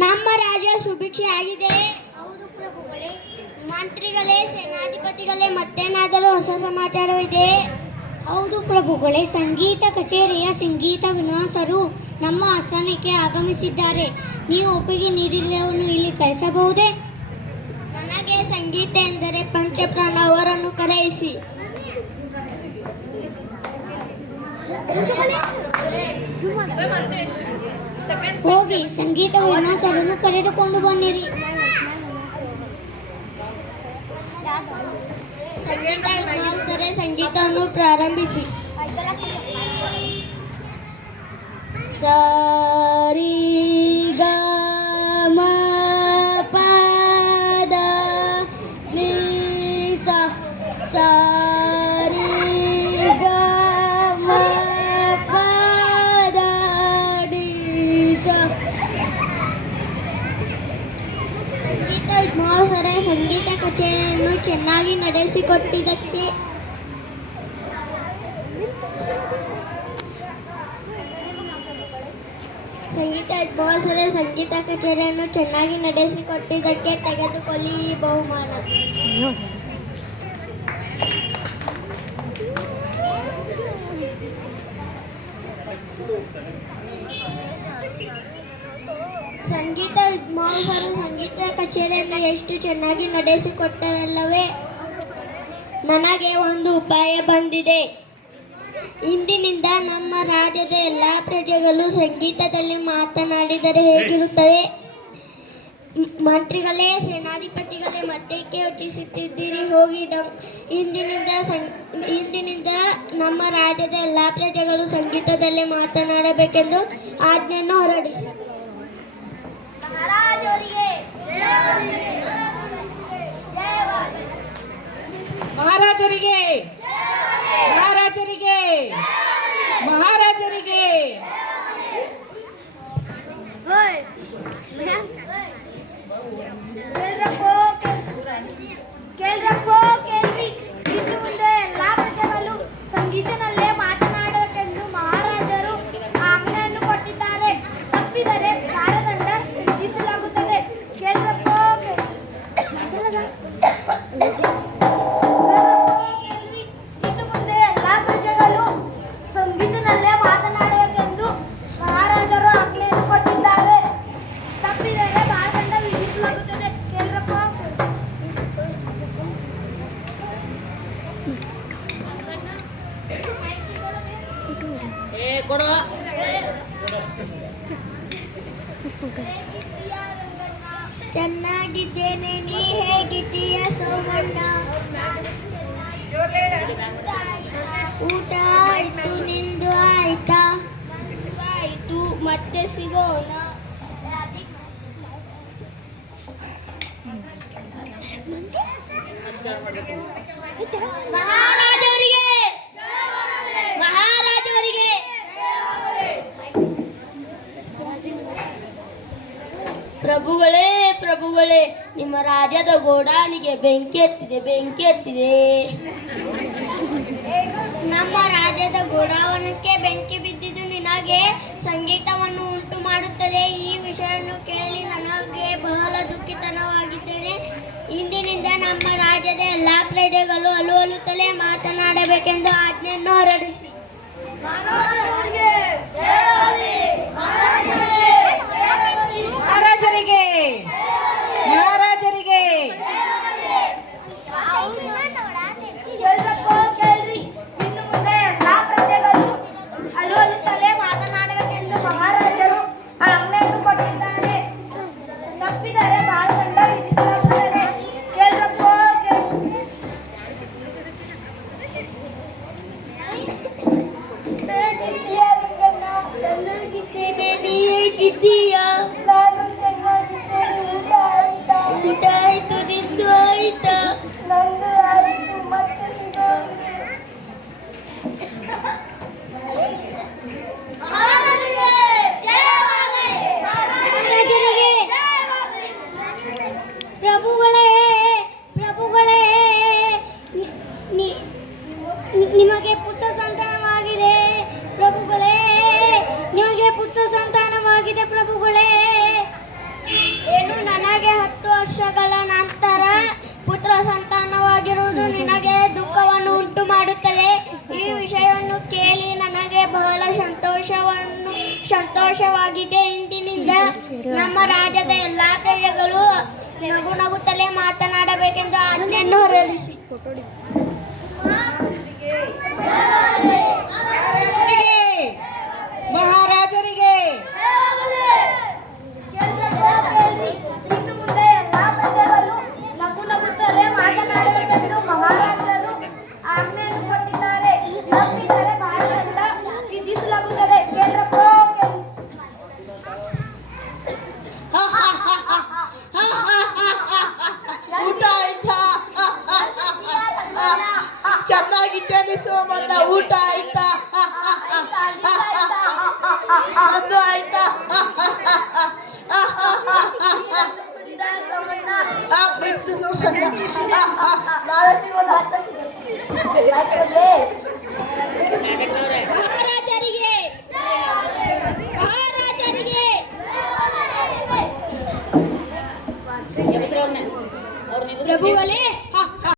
ನಮ್ಮ ರಾಜ್ಯ ಸುಭಿಕ್ಷೆ ಆಗಿದೆ. ಹೌದು ಪ್ರಭುಗಳೇ. ಮಂತ್ರಿಗಳೇ, ಸೇನಾಧಿಪತಿಗಳೇ, ಮತ್ತೇನಾದರೂ ಹೊಸ ಸಮಾಚಾರವಿದೆ? ಹೌದು ಪ್ರಭುಗಳೇ, ಸಂಗೀತ ಕಚೇರಿಯ ಸಂಗೀತ ವಿದ್ವಾಂಸರು ನಮ್ಮ ಆಸ್ಥಾನಕ್ಕೆ ಆಗಮಿಸಿದ್ದಾರೆ. ನೀವು ಒಪ್ಪಿಗೆ ನೀಡಿರುವವರನ್ನು ಇಲ್ಲಿ ಕರೆಸಬಹುದೇ? ನನಗೆ ಸಂಗೀತ ಎಂದರೆ ಪಂಚಪ್ರಾಣ, ಅವರನ್ನು ಕರೆಯಿಸಿ. ಹೋಗಿ ಸಂಗೀತ ವಿದ್ವಾಂಸರನ್ನು ಕರೆದುಕೊಂಡು ಬನ್ನಿರಿ. ಸಂಗೀತ ವಿದ್ವಾಂಸರೇ, ಸಂಗೀತವನ್ನು ಪ್ರಾರಂಭಿಸಿ. ಸರಿ ಗ ಮ ಪ ದ ನಿ ಸ ಸರಿ ಗ ಮ ಪ ದ ನಿ ಸ. ಸಂಗೀತ ವಿದ್ವಾಂಸರೇ, ಸಂಗೀತ ಕಚೇರಿಯನ್ನು ಚೆನ್ನಾಗಿ ನಡೆಸಿಕೊಟ್ಟಿದ್ದಕ್ಕೆ ಸಂಗೀತ ಕಚೇರಿಯನ್ನು ಚೆನ್ನಾಗಿ ನಡೆಸಿಕೊಟ್ಟಿದ್ದಕ್ಕೆ ತೆಗೆದುಕೊಳ್ಳಿ ಈ ಬಹುಮಾನ. ಸಂಗೀತ ವಿದ್ವಾಂಸರು ಸಂಗೀತ ಕಚೇರಿಯನ್ನು ಎಷ್ಟು ಚೆನ್ನಾಗಿ ನಡೆಸಿಕೊಟ್ಟರಲ್ಲವೇ? ನನಗೆ ಒಂದು ಉಪಾಯ ಬಂದಿದೆ. ಇಂದಿನಿಂದ ನಮ್ಮ ರಾಜ್ಯದ ಎಲ್ಲ ಪ್ರಜೆಗಳು ಸಂಗೀತದಲ್ಲಿ ಮಾತನಾಡಿದರೆ ಹೇಗಿರುತ್ತದೆ? ಮಂತ್ರಿಗಳೇ, ಸೇನಾಧಿಪತಿಗಳೇ, ಮತ್ತೇಕೆ ಯೋಚಿಸುತ್ತಿದ್ದೀರಿ? ಹೋಗಿ ಇಂದಿನಿಂದ ನಮ್ಮ ರಾಜ್ಯದ ಎಲ್ಲ ಪ್ರಜೆಗಳು ಸಂಗೀತದಲ್ಲಿ ಮಾತನಾಡಬೇಕೆಂದು ಆಜ್ಞೆಯನ್ನು ಹೊರಡಿಸಿ. ಮಹಾರಾಜರಿಗೆ ಮಹಾರಾಜರಿಗೆ ಮಹಾರಾಜರಿಗೆ ಸಂಗೀತನಲ್ಲೇ ಮಾತನಾಡಬೇಕೆಂದು ಮಹಾರಾಜರು ಆಜ್ಞೆಯನ್ನು ಕೊಟ್ಟಿದ್ದಾರೆ. ತಪ್ಪಿದರೆ ಕಾರದಂಡ ವಿಧಿಸಲಾಗುತ್ತದೆ. ಕೇಳ್ರಪ್ಪೋ. ಇನ್ನು ಮುಂದೆ ಎಲ್ಲಾ ಪ್ರಜೆಗಳು ಸಂಗೀತನಲ್ಲೇ ಮಾತನಾಡಬೇಕೆಂದು ಮಹಾರಾಜರು ಆಜ್ಞೆಯನ್ನು ಕೊಟ್ಟಿದ್ದಾರೆ. ತಪ್ಪಿದರೆ ಕಾರದಂಡ ವಿಧಿಸಲಾಗುತ್ತದೆ. ಕೇಳ್ರಪ್ಪೋ. ಚೆನ್ನಾಗಿದ್ದೇನೆ, ನೀ ಹೇಗಿದ್ದೀಯ ಸೋಮಣ್ಣ? ಊಟ ಆಯ್ತು, ನಿಂದು ಆಯ್ತಾ? ಆಯ್ತು, ಮತ್ತೆ ಸಿಗೋಣ. ಮಹಾರಾಜವರಿಗೆ ಮಹಾರಾಜವರಿಗೆ ಪ್ರಭುಗಳೇ, ಪ್ರಭುಗಳೇ, ನಿಮ್ಮ ರಾಜ್ಯದ ಗೋಡಾಲಿಗೆ ಬೆಂಕಿ ಎತ್ತಿದೆ. ನಮ್ಮ ರಾಜ್ಯದ ಗೋಡಾವನಕ್ಕೆ ಬೆಂಕಿ ಬಿದ್ದಿದ್ದು ನಿನಗೆ ಸಂಗೀತವನ್ನು ಉಂಟು ಮಾಡುತ್ತದೆ. ಈ ವಿಷಯವನ್ನು ಕೇಳಿ ನನಗೆ ಬಹಳ ದುಃಖಿತನವಾಗಿದ್ದೇನೆ. ಇಂದಿನಿಂದ ನಮ್ಮ ರಾಜ್ಯದ ಎಲ್ಲ ಪ್ರಜೆಗಳು ಅಳುತ್ತಲೇ ಮಾತನಾಡಬೇಕೆಂದು ಆಜ್ಞೆಯನ್ನು ಹೊರಡಿಸಿ. ಮಹಾರಾಜರಿಗೆ ಮಹಾರಾಜರಿಗೆ ಇನ್ನು ಮುಂದೆ ಎಲ್ಲಾ ಪ್ರಜೆಗಳು ಅಳುತ್ತಲೇ ಮಾತನಾಡಬೇಕೆಂದು ಮಹಾರಾಜರು ಆಜ್ಞೆಯನ್ನು ಕೊಟ್ಟಿದ್ದಾರೆ. ತಪ್ಪಿದರೆ ಕಾರದಂಡ ವಿಧಿಸಲಾಗುತ್ತದೆ. ಕೇಳ್ರಪ್ಪೋ. ಚೆನ್ನಾಗಿದ್ದೇನೆ, ನೀ ಸಂತೋಷವಾಗಿದೆ. ಇಂದಿನಿಂದ ನಮ್ಮ ರಾಜ್ಯದ ಎಲ್ಲಾ ಪ್ರಜೆಗಳು ನಗು ನಗುತ್ತಲೇ ಮಾತನಾಡಬೇಕೆಂದು ಆಜ್ಞೆಯನ್ನು ಹೊರಡಿಸಿ. ಮಹಾರಾಜರಿಗೆ ನಗು ನಗುತ್ತಲೇ ಮಾತನಾಡಬೇಕೆಂದು ಮಹಾರಾಜರು ಆಜ್ಞೆಯನ್ನು ಕೊಟ್ಟಿದ್ದಾರೆ. ತಪ್ಪಿದರೆ ಭಾರತದಿಂದ ವಿಧಿಸಲಾಗುತ್ತದೆ. ಕೇಂದ್ರಪ್ಪ ಊಟ ಆಯ್ತಾ? ಚೆನ್ನಾಗಿದ್ದೇನೆ ಸೋಮಣ್ಣ. ಊಟ ಆಯ್ತಾ? ಅದು ಆಯ್ತಾ? ಬಿಟ್ಟು ಸೋಮಣ್ಣ. ಮಹಾರಾಜರಿಗೆ ಮಹಾರಾಜರಿಗೆ ಪ್ರಭುಗಳೇ,